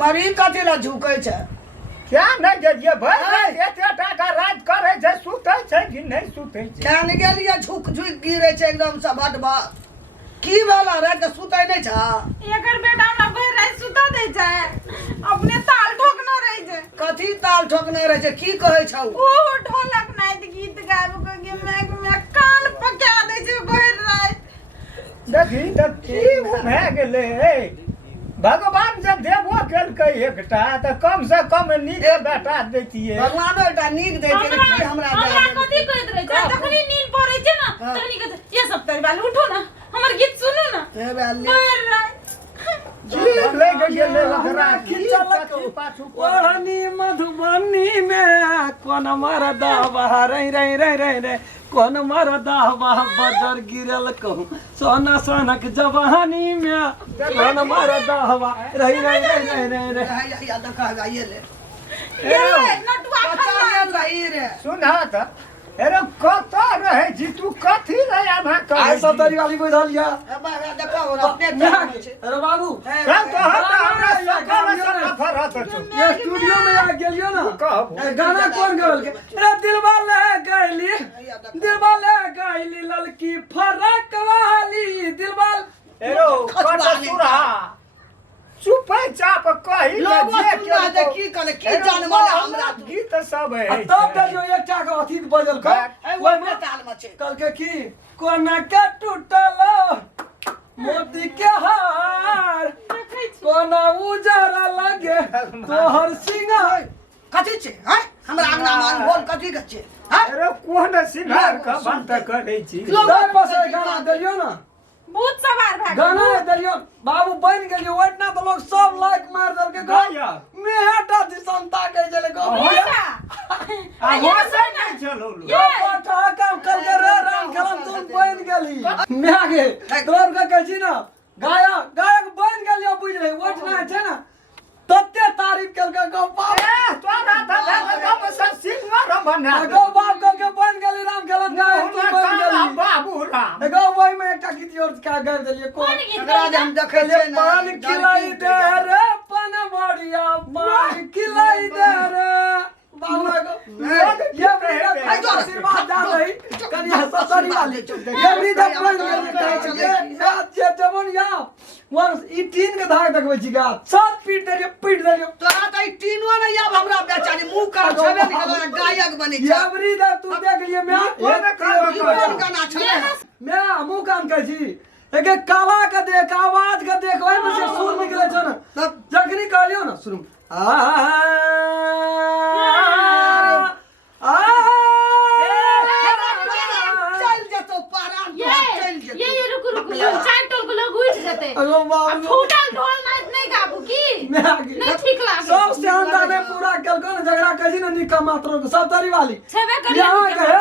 मरी कथी ला झुकै छै क्या नहीं गेलिए भाई एते टाका रात करे छै सुतै छै कि नहीं सुतै छै क्या नहीं गेलिए झुक झुक गिरै छै एकदम से भटभट की वाला रात सुतै नहीं छ एकर बेटा हमरा भर रात सुता दै छै अपने ताल ठोकना रह छै कथी ताल ठोकने रहे छै की कहै छौ ओ ढोलक नाच गीत गाबि के मैं कान पका दै छै भर रात देखी त की भए गेलै भगवान जब देबो केलकै एकटा त कम से कम नीक बेटा दैतियै भगवानो एकटा नीक दैतियै कि हमरा कथी कहैत रहे छै तखनी नींद पड़ै छै ना तखनी कहै ये सब तोरी बाल उठो ना हमर गीत सुनू ना हे बाली भर रात ओढ़नी मधुबनी में कौन मरदा रे रे रे रे रे कौन मरदा बदर गिरल कहूँ सोना सोनक जवानी में कौन मरदा रे रे रे रे रे रे या देखा गाइए ले ये नटुआ पता नहीं रे सुना त अरे कत रहे जी तू कथी रे आधा कर आई सब तरी वाली कोई धल लिया ए बाबा देखा अपने अरे बाबू हम तो हमरा सकल से फरत छ ये स्टूडियो में आ गेलियो ना कहबो गाना कौन गावल के अरे दिलवा ले गइली दिलवा ले गइली ललकी फरक वाली दिलवा एरो कट सुरा चुपे चाप कहि लोग सुनना दे की करे की जान वाला हमरा गीत सब है तब देखियो एकटा के अथी बजल का ओइ में ताल में छै कल के की कोना के टूटल मोती के हार कोना उजरा लगे तोहर सिंगार कथी छै हैं हमरा अंगना में बोल कथी के छै हैं अरे कोन सिंगार का बात करे छी दर पर गाना देलियो ना भूत सवार भए गाना देलियो बाबू बन गेलियो ओतना तो लोग सब लाइक मार देल के गाया मेहटा दिसंता के चले गो आ हो से नहीं चलो ये पाठा काम कर के रे राम खलम तुम बन गेली मैं आगे तोर के कहै छी ना गायक बन गेलियो बुझ रे ओतना छै ना तत्ते तारीफ केल के गो बाप तोरा त हम से सिंगार बना गो बाप के बन गेली राम खलम गायक तुम बन गेली बाबू राम गो वही में एकटा गीत और का गाय देलिए कौन गीत एकरा जे हम देखै कहलिए छै ना पान खिलाई दे रे पन बढ़िया पान खिलाई दे रे बाबा को ये मेरा आशीर्वाद जा रही कन्या ससुरी वाली ये भी दब बन गेल कहै छै ये जमन या वन ई तीन के धाग देखबै छी गा सात पीट देलिए तोरा त ई तीनो नहीं आब हमरा बेचारी मुंह का छबे नहीं करो गायक बनी छै एवरी दा तू देख लिए मैं कोन गाना छले मैं मुंह काम कहै छी एक काला के देख आवाज के देख ओइ में से सुर निकले छ ना जखनी कहलियो ना सुन चल जतो पारा चल जतो ये रुक चार टोल को लोग उठ जाते अरे बाबू फूटल ढोल नहीं गाबू की मैं आगे नहीं ठीक लागे सब सियांदा में पूरा केलको ना झगड़ा कही ना निका मात्र सब तरी वाली छबे करी यहाँ कहे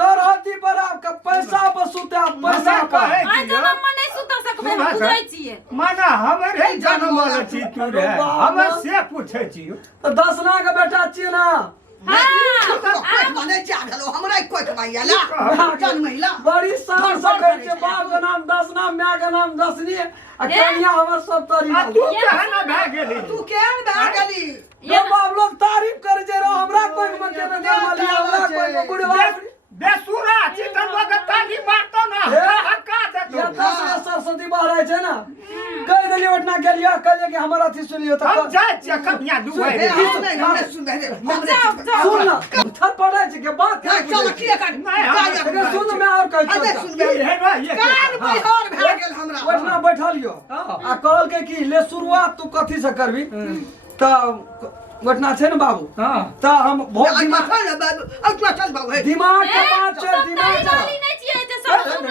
तोर हाथी पर आपका पैसा पर सुते पैसा पर आज जन्म में नहीं सुता सकबे हम बुझाई छिए माना हमरे जन्म वाला छी तू रे हम से पूछे छी तो 10 लाख का बेटा छिए ना माने जागलो हमरा कोई कमाइया ला जन महिला बड़ी शान से कहै छै बाप के नाम 10 नाम माय के नाम 10 नी आ कन्या हमर सब तरी वाली तू केहन भए गेली तू केहन भए गेली ये बाप लोग तारीफ करे जे रो हमरा कोई मत दे दे वाली हमरा कोई बुढ़वा बेसुरा छी त लोग ताली मारतो ना हक्का देतो या सरस्वती महाराज छै ना कह देलिए ओतना गेलिया कहले कि हमरा अथी सुनियो त हम जाय छी कन्या दुबई रे सुन सुन ना थर पड़े छै के बात चल किया काट सुन मैं और कहै अरे छी सुन कान बहर भए गेल हमरा ओतना बैठलियो आ कहल के कि ले शुरुआत तू कथी से करबी त ओतना छै न बाबू त हम बहुत दिमाग चल बाबू दिमाग के बात छै दिमाग गाली नहीं छिए जे सब सुन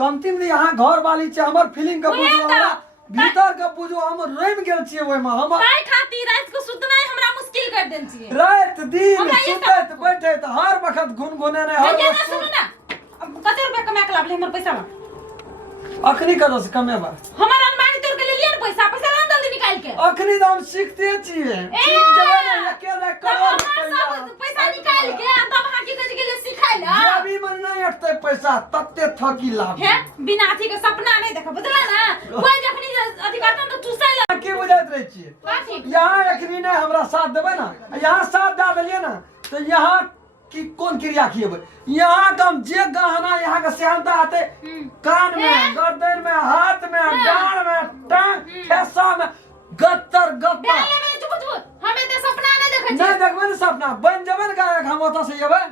कमती में यहाँ घर वाली छै हमर फीलिंग के बुझो हमरा भीतर के बुझो हम रम गेल छियै ओइ में हम काई खातिर रात को सुतना हमरा मुश्किल कर देन छिए रात दिन सुतैत बैठैत हर वक्त गुनगुने नहीं हर वक्त सुन ना कते रुपया कमा के लाबले हमर पैसा अखनी कदो से कमेबा हमर अनमारी तोड़ के ले लिया ना पैसा ला जल्दी निकाल के अखनी तो हम सीखते छियै सीख जेबै ना अकेले करोड़ पैसा निकाल के तब हां की करे के लिए सिखाइला अभी मन नहीं हटते पैसा तत्ते थकी लाभ है बिना अथी के सपना नहीं देखा बुझला ना कोई जखनी अधिकार तो चुसै ला की बुझाइत रहे छियै बाकी यहाँ अखनी ने हमरा साथ देबै ना यहाँ साथ दे देलिए ना तो यहाँ की कौन क्रिया खिएबै यहाँ का हम जे गहना यहाँ का सेहनता आते कान में गर्दन में हाथ में डांड में टांग ठेसा में गत्तर गत्ता डाले में चुप चुप हमें ते सपना नहीं देखै नहीं देखबै ना सपना बन जेबै ना गायक हम ओतऽ से जेबै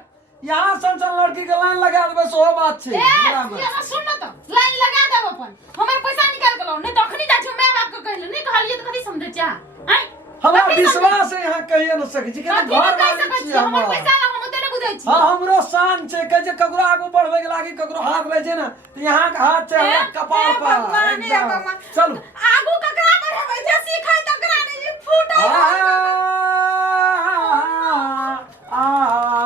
यहाँ सन लड़की के लाइन लगा देबै सेहो बात छै हमरा में ये सुन न तो लाइन लगा देब अपन हमर पैसा निकाल के लो नहीं तो अखनी जा छी मैं बाप के कहले नहीं कहलिए तो कथि समझै छा आई हमरा विश्वास है यहाँ कहिए न सकै छी कि घर वाली छी हमर हमर पैसा ला हम ओते नहीं बुझै छी हाँ हमरो शान छै कहे जे ककरो आगू बढ़बै के लागी ककरो हाथ रहे छै ना तो यहाँ के हाथ छै हमरा कपाल पर भगवान हे भगवान चलू आगू ककरा बढ़बै जे सीखै तकरा नहीं फूटै